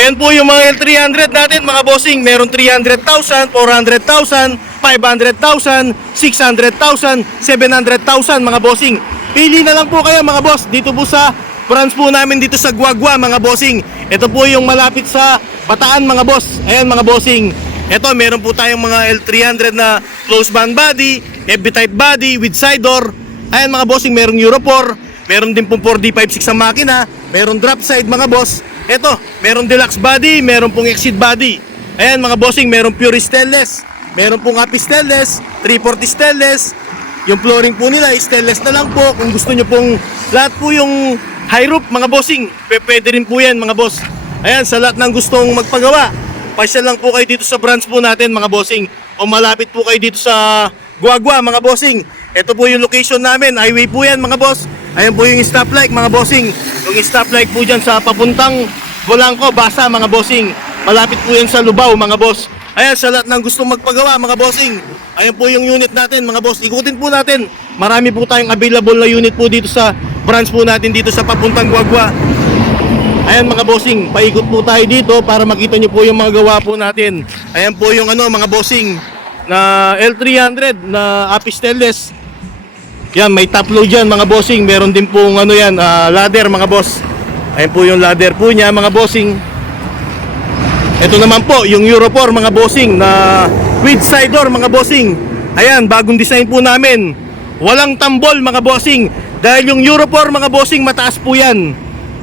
Ayan po yung mga L300 natin mga bossing. Meron 300,000, 400,000, 500,000, 600,000, 700,000 mga bossing. Pili na lang po kayo mga boss dito po sa branch po namin dito sa Guagua mga bossing. Ito po yung malapit sa Bataan mga boss. Ayan mga bossing. Ito meron po tayong mga L300 na close band body, FB type body with side door. Ayan mga bossing, merong Euro 4, meron din pong 4D56 ang makina, meron drop side mga boss. Ito, meron deluxe body, meron pong exit body. Ayan mga bossing, meron pure stainless, meron pong happy stainless, 340 stainless. Yung flooring po nila stainless na lang po. Kung gusto nyo pong lahat po yung high roof mga bossing, pwede rin po yan mga boss. Ayan, sa lahat ng gustong magpagawa, pasyal lang po kayo dito sa branch po natin mga bossing, o malapit po kayo dito sa Guagua mga bossing. Ito po yung location namin, highway po yan mga boss. Ayan po yung stoplight mga bossing. Yung stoplight po dyan sa papuntang Bolangco, Basa mga bossing. Malapit po yan sa Lubao mga boss. Ayan, sa lahat ng gustong magpagawa mga bossing, ayan po yung unit natin mga boss. Ikutin po natin, marami po tayong available na unit po dito sa branch po natin dito sa papuntang Guagua. Ayan mga bossing, paikot po tayo dito para makita nyo po yung mga gawa po natin. Ayan po yung mga bossing na L300 na Happy Stainless. Yan, may top load dyan mga bossing. Meron din pong ladder mga boss. Ayan po yung ladder po niya mga bossing. Ito naman po yung Euro 4 mga bossing na with side door mga bossing. Ayan, bagong design po namin. Walang tambol mga bossing. Dahil yung Euro 4 mga bossing, mataas po yan.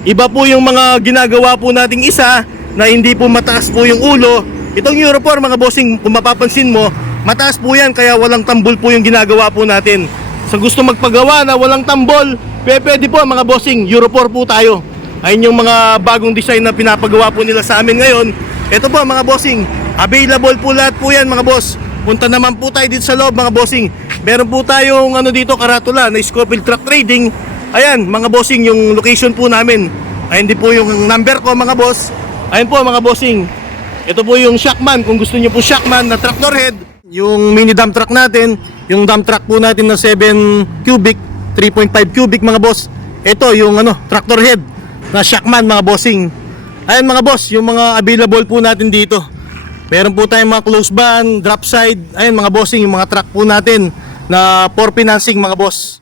Iba po yung mga ginagawa po nating isa na hindi po mataas po yung ulo. Itong Euro 4 mga bossing, kung mapapansin mo, mataas po yan, kaya walang tambol po yung ginagawa po natin. Sa gusto magpagawa na walang tambol, pwede po mga bossing, Euro 4 po tayo. Ayun yung mga bagong design na pinapagawa po nila sa amin ngayon. Ito po mga bossing, available po lahat po yan mga boss. Punta naman po tayo dito sa loob mga bossing. Meron po tayong dito, karatula na Scofield Truck Trading. Ayan mga bossing, yung location po namin. Ayun din po yung number ko mga boss. Ayun po mga bossing. Ito po yung Shockman, kung gusto niyo po Shockman na tractor head. Yung mini dump truck natin, yung dump truck po natin na 7 cubic, 3.5 cubic mga boss. Ito yung tractor head na Shockman mga bossing. Ayun mga boss, yung mga available po natin dito. Meron po tayong mga close van, drop side. Ayun mga bossing, yung mga truck po natin na for financing mga boss.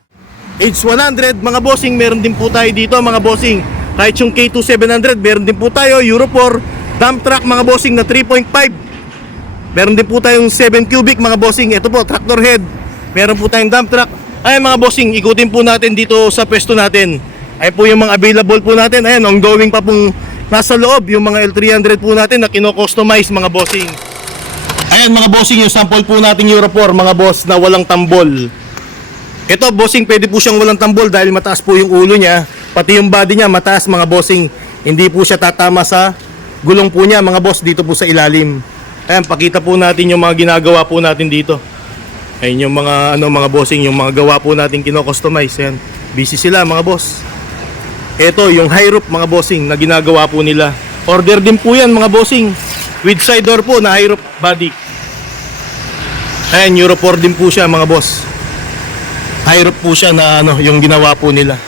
H100 mga bossing, meron din po tayo dito mga bossing. Kahit yung K2700, meron din po tayo. Euro 4 dump truck mga bossing na 3.5. Meron din po tayong 7 cubic mga bossing. Ito po, tractor head. Meron po tayong dump truck. Ayun mga bossing, ikutin po natin dito sa pwesto natin. Ayun po yung mga available po natin. Ayun, ongoing pa pong nasa loob yung mga L300 po natin na kino-customize mga bossing. Ayun mga bossing, yung sample po natin Euro 4 mga boss na walang tambol. Ito bossing, pwede po siyang walang tambol dahil mataas po yung ulo niya. Pati yung body niya mataas mga bossing. Hindi po siya tatama sa gulong po niya mga boss dito po sa ilalim. Ayan, pakita po natin yung mga ginagawa po natin dito. Ayun yung mga mga bossing, yung mga gawa po natin kino-customize. Ayan, busy sila mga boss. Ito yung high roof mga bossing na ginagawa po nila. Order din po yan mga bossing. With side door po na high roof body. Ayan, Euro 4 din po siya mga boss. High roof po siya na yung ginawa po nila.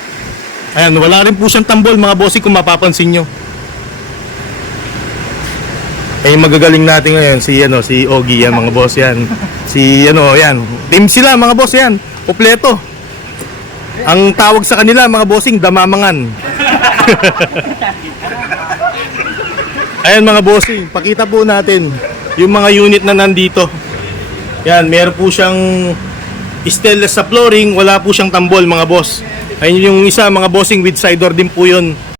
Ayan, wala rin po siyang tambol mga bossing kung mapapansin nyo. Eh, magagaling natin ngayon si Ogie yan mga boss yan. Yan. Team sila mga boss yan. Kompleto. Ang tawag sa kanila mga bossing, damamangan. Ayan mga bossing, pakita po natin yung mga unit na nandito. Yan, meron po siyang stainless sa flooring, wala po siyang tambol mga boss. Ayun yung isa mga bossing with side door din po yun.